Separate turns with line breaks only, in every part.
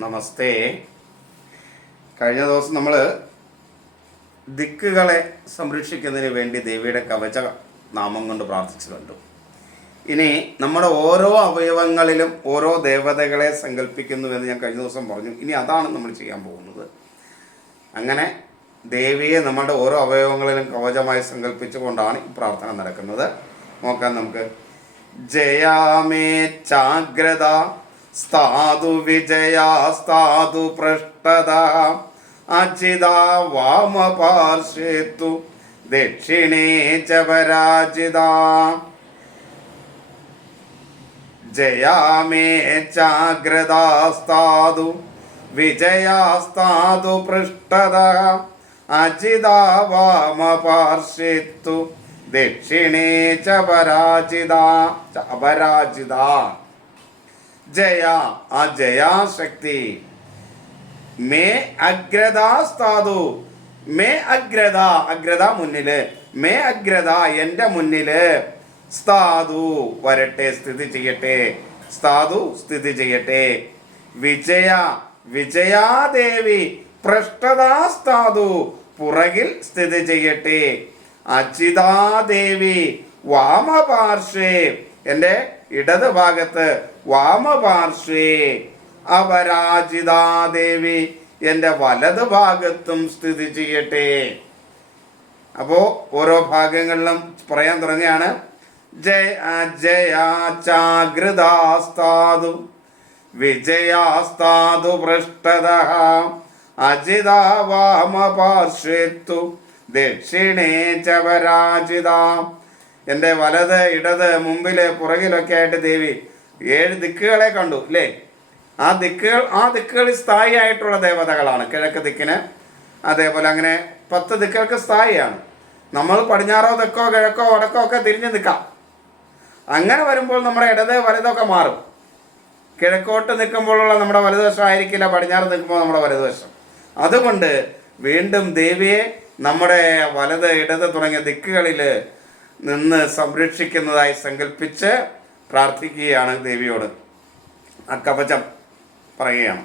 നമസ്തേ. കഴിഞ്ഞ ദിവസം നമ്മൾ ദിക്കുകളെ സംരക്ഷിക്കുന്നതിന് വേണ്ടി ദേവിയുടെ കവച നാമം കൊണ്ട് പ്രാർത്ഥിച്ചു കണ്ടു. ഇനി നമ്മുടെ ഓരോ അവയവങ്ങളിലും ഓരോ ദേവതകളെ സങ്കല്പിക്കുന്നു എന്ന് ഞാൻ കഴിഞ്ഞ ദിവസം പറഞ്ഞു. ഇനി അതാണ് നമ്മൾ ചെയ്യാൻ പോകുന്നത്. അങ്ങനെ ദേവിയെ നമ്മുടെ ഓരോ അവയവങ്ങളിലും കവചമായി സങ്കല്പിച്ചുകൊണ്ടാണ് ഈ പ്രാർത്ഥന നടക്കുന്നത്. നോക്കാം നമുക്ക്. ജയാമേ ചാഗ്രത സ്ഥാതു വിജയാസ്താതു പൃഷ്ടത അജിത വാമപാർശ്വേത്തു ദക്ഷിണേ ച പരാജിത ജയാമേ ചാഗ്രതാസ്താതു വിജയാസ്താതു പൃഷ്ടത അജിതാ വാമപാർശ്വേത്തു ദക്ഷിണേ ച പരാജിത അപരാജിത. ജയ ആ ജയാശക്തി മേ അഗ്രതാസ്താതു മേ അഗ്രത അഗ്രത മുന്നിൽ. മേ അഗ്രത എന്റെ മുന്നിൽ. സ്ഥാതു വരട്ടെ സ്ഥിതി ചെയ്യട്ടെ. സ്ഥാതു സ്ഥിതി ചെയ്യട്ടെ. വിജയ വിജയാദേവി പൃഷ്ഠതാസ്താതു പുറകിൽ സ്ഥിതി ചെയ്യട്ടെ. അജിതാദേവി വാമപാർശ്വേ. എന്റെ ഇടത് ഭാഗത്ത് വാമപാർശ്വേ അപരാജിതാദേവി എന്റെ വലത് ഭാഗത്തും സ്ഥിതി ചെയ്യട്ടെ. അപ്പോൾ ഓരോ ഭാഗങ്ങളിലും പറയാൻ തുടങ്ങിയാണ് ജയ ജയാചാഗ്രതാസ്താതു വിജയാസ്താതു പൃഷ്ടത അജിതാ വാമപാർശ്വേത്തു ദക്ഷിണേ ച എന്റെ വലത് ഇടത് മുമ്പിൽ പുറകിലൊക്കെ ആയിട്ട് ദേവി ഏഴ് ദിക്കുകളെ കണ്ടു അല്ലേ? ആ ദിക്കുകൾ ആ ദിക്കുകളിൽ സ്ഥായിയായിട്ടുള്ള ദേവതകളാണ്. കിഴക്ക് ദിക്കിന് അതേപോലെ അങ്ങനെ പത്ത് ദിക്കുകൾക്ക് സ്ഥായിയാണ്. നമ്മൾ പടിഞ്ഞാറോ തെക്കോ കിഴക്കോ വടക്കോ ഒക്കെ തിരിഞ്ഞു നിൽക്കാം അങ്ങനെ വരുമ്പോൾ നമ്മുടെ ഇടത് വലുതൊക്കെ മാറും. കിഴക്കോട്ട് നിൽക്കുമ്പോഴുള്ള നമ്മുടെ വലതുവശം ആയിരിക്കില്ല പടിഞ്ഞാറ് നിൽക്കുമ്പോൾ നമ്മുടെ വലതുവശം. അതുകൊണ്ട് വീണ്ടും ദേവിയെ നമ്മുടെ വലത് ഇടത് തുടങ്ങിയ ദിക്കുകളിൽ നിന്ന് സംരക്ഷിക്കുന്നതായി സങ്കല്പിച്ച് പ്രാർത്ഥിക്കുകയാണ് ദേവിയോട്. ആ കവചം പറയുകയാണ്.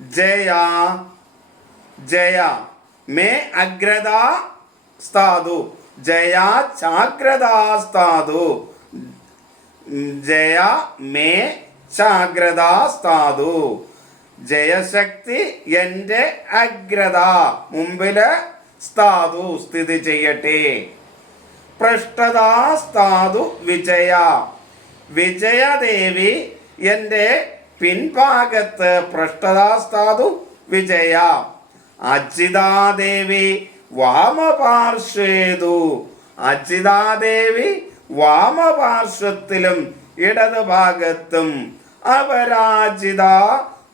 ജയ ജയ മേ അഗ്രത ജയാ ജയ ചാഗ്രതാസ്താതു ജയ മേ ചാഗ്രതാസ്താതു ജയശക്തി എന്റെ അഗ്രത. മുമ്പിൽ സ്ഥാതു സ്ഥിതി ചെയ്യട്ടെ. പൃഷ്ഠതാസ്താതു വിജയ. വിജയദേവി എന്റെ പിൻഭാഗത്ത് പൃഷ്ഠതാസ്താതു വിജയ. അജിതാദേവി വാമപാർശ്വേതു. അജിതാദേവി വാമപാർശ്വത്തിലും ഇടതുഭാഗത്തും അപരാജിത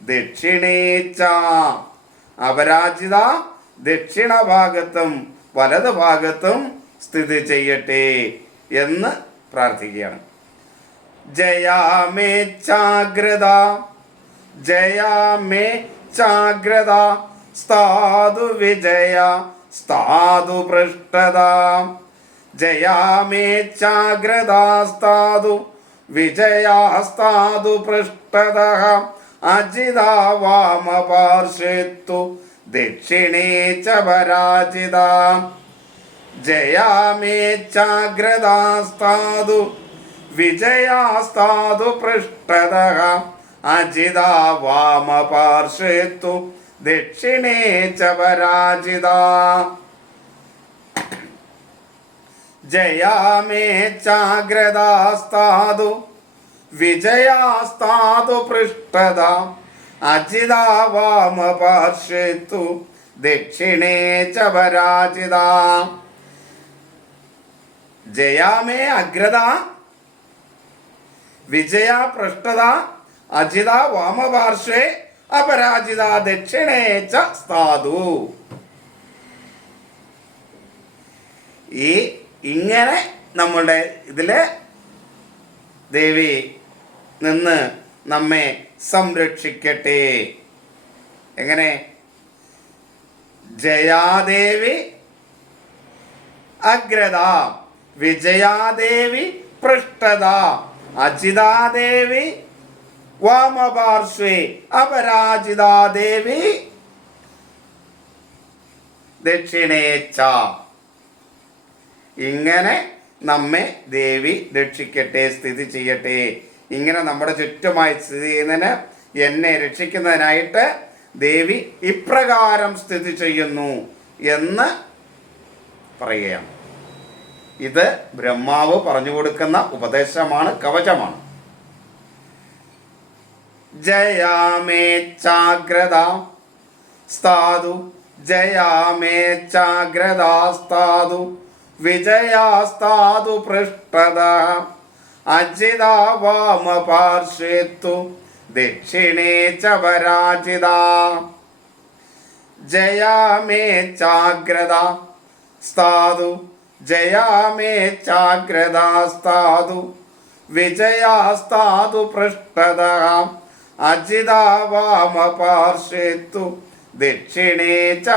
ദക്ഷിണേച്ച അപരാജിത ദക്ഷിണ ഭാഗത്തും വലത് ഭാഗത്തും സ്ഥിതി ചെയ്യട്ടെ എന്ന് പ്രാർത്ഥിക്കുകയാണ്. ജയാമേ ചാഗ്രത ജയാമേ ചാഗ്രത സ്ഥാതു വിജയ സ്ഥാതു പൃഷ്ടത. ജയാമേ ചാഗ്രത സ്ഥാതു വിജയാസ്താതു പൃഷ്ടത. അജിത വാമപാർശ്വത്തു ദക്ഷിണേ ച പരാജിത. ജയാമേ ചാഗ്രതാസ്താതു വിജയാസ്താതു പൃഷ്ടത അജിതാ വാമപാർശ്വത്തു ദക്ഷിണേ ച പരാജിത. ജയാമേ ചാഗ്രതാസ്താതു വിജയാസ്താതു പൃഷ്ടത അജിതാ വാമപാർശ്വത്തു ദക്ഷിണേ ച പരാജിത. ജയാമേ അഗ്രത വിജയ പൃഷ്ഠത അജിത വാമപാർശ്വേ അപരാജിത ദക്ഷിണേ ചാതു ഈ ഇങ്ങനെ നമ്മളുടെ ഇതിൽ ദേവി നിന്ന് നമ്മെ സംരക്ഷിക്കട്ടെ. എങ്ങനെ? ജയാദേവി അഗ്രത. വിജയാദേവി പൃഷ്ഠത അജിതാദേവി വാമപാർശ്വേ അപരാജിതാദേവി ദക്ഷിണേച്ച ഇങ്ങനെ നമ്മെ ദേവി രക്ഷിക്കട്ടെ സ്ഥിതി ചെയ്യട്ടെ. ഇങ്ങനെ നമ്മുടെ ചുറ്റുമായി സ്ഥിതി ചെയ്യുന്നതിന് എന്നെ രക്ഷിക്കുന്നതിനായിട്ട് ദേവി ഇപ്രകാരം സ്ഥിതി ചെയ്യുന്നു എന്ന് പറയുകയാണ്. ഇത് ബ്രഹ്മാവ് പറഞ്ഞു കൊടുക്കുന്ന ഉപദേശമാണ് കവചമാണ്. ജയാമേ സ്ഥാതു ജയാമേ സ്ഥാതു വിജയാസ്താതു പൃഷ്ടത അജിതാ വാമപാർശ്വേത്തു ദക്ഷിണേ ച പരാജിത ജയാമേച്ഛാഗ്രത സ്ഥാതു ജയാമേച്ഛാഗ്രത സ്ഥാതു വിജയാസ്താതു പൃഷ്ഠത അജിതാവാമ വാമപാർശ്വേത്തു ദക്ഷിണേ ച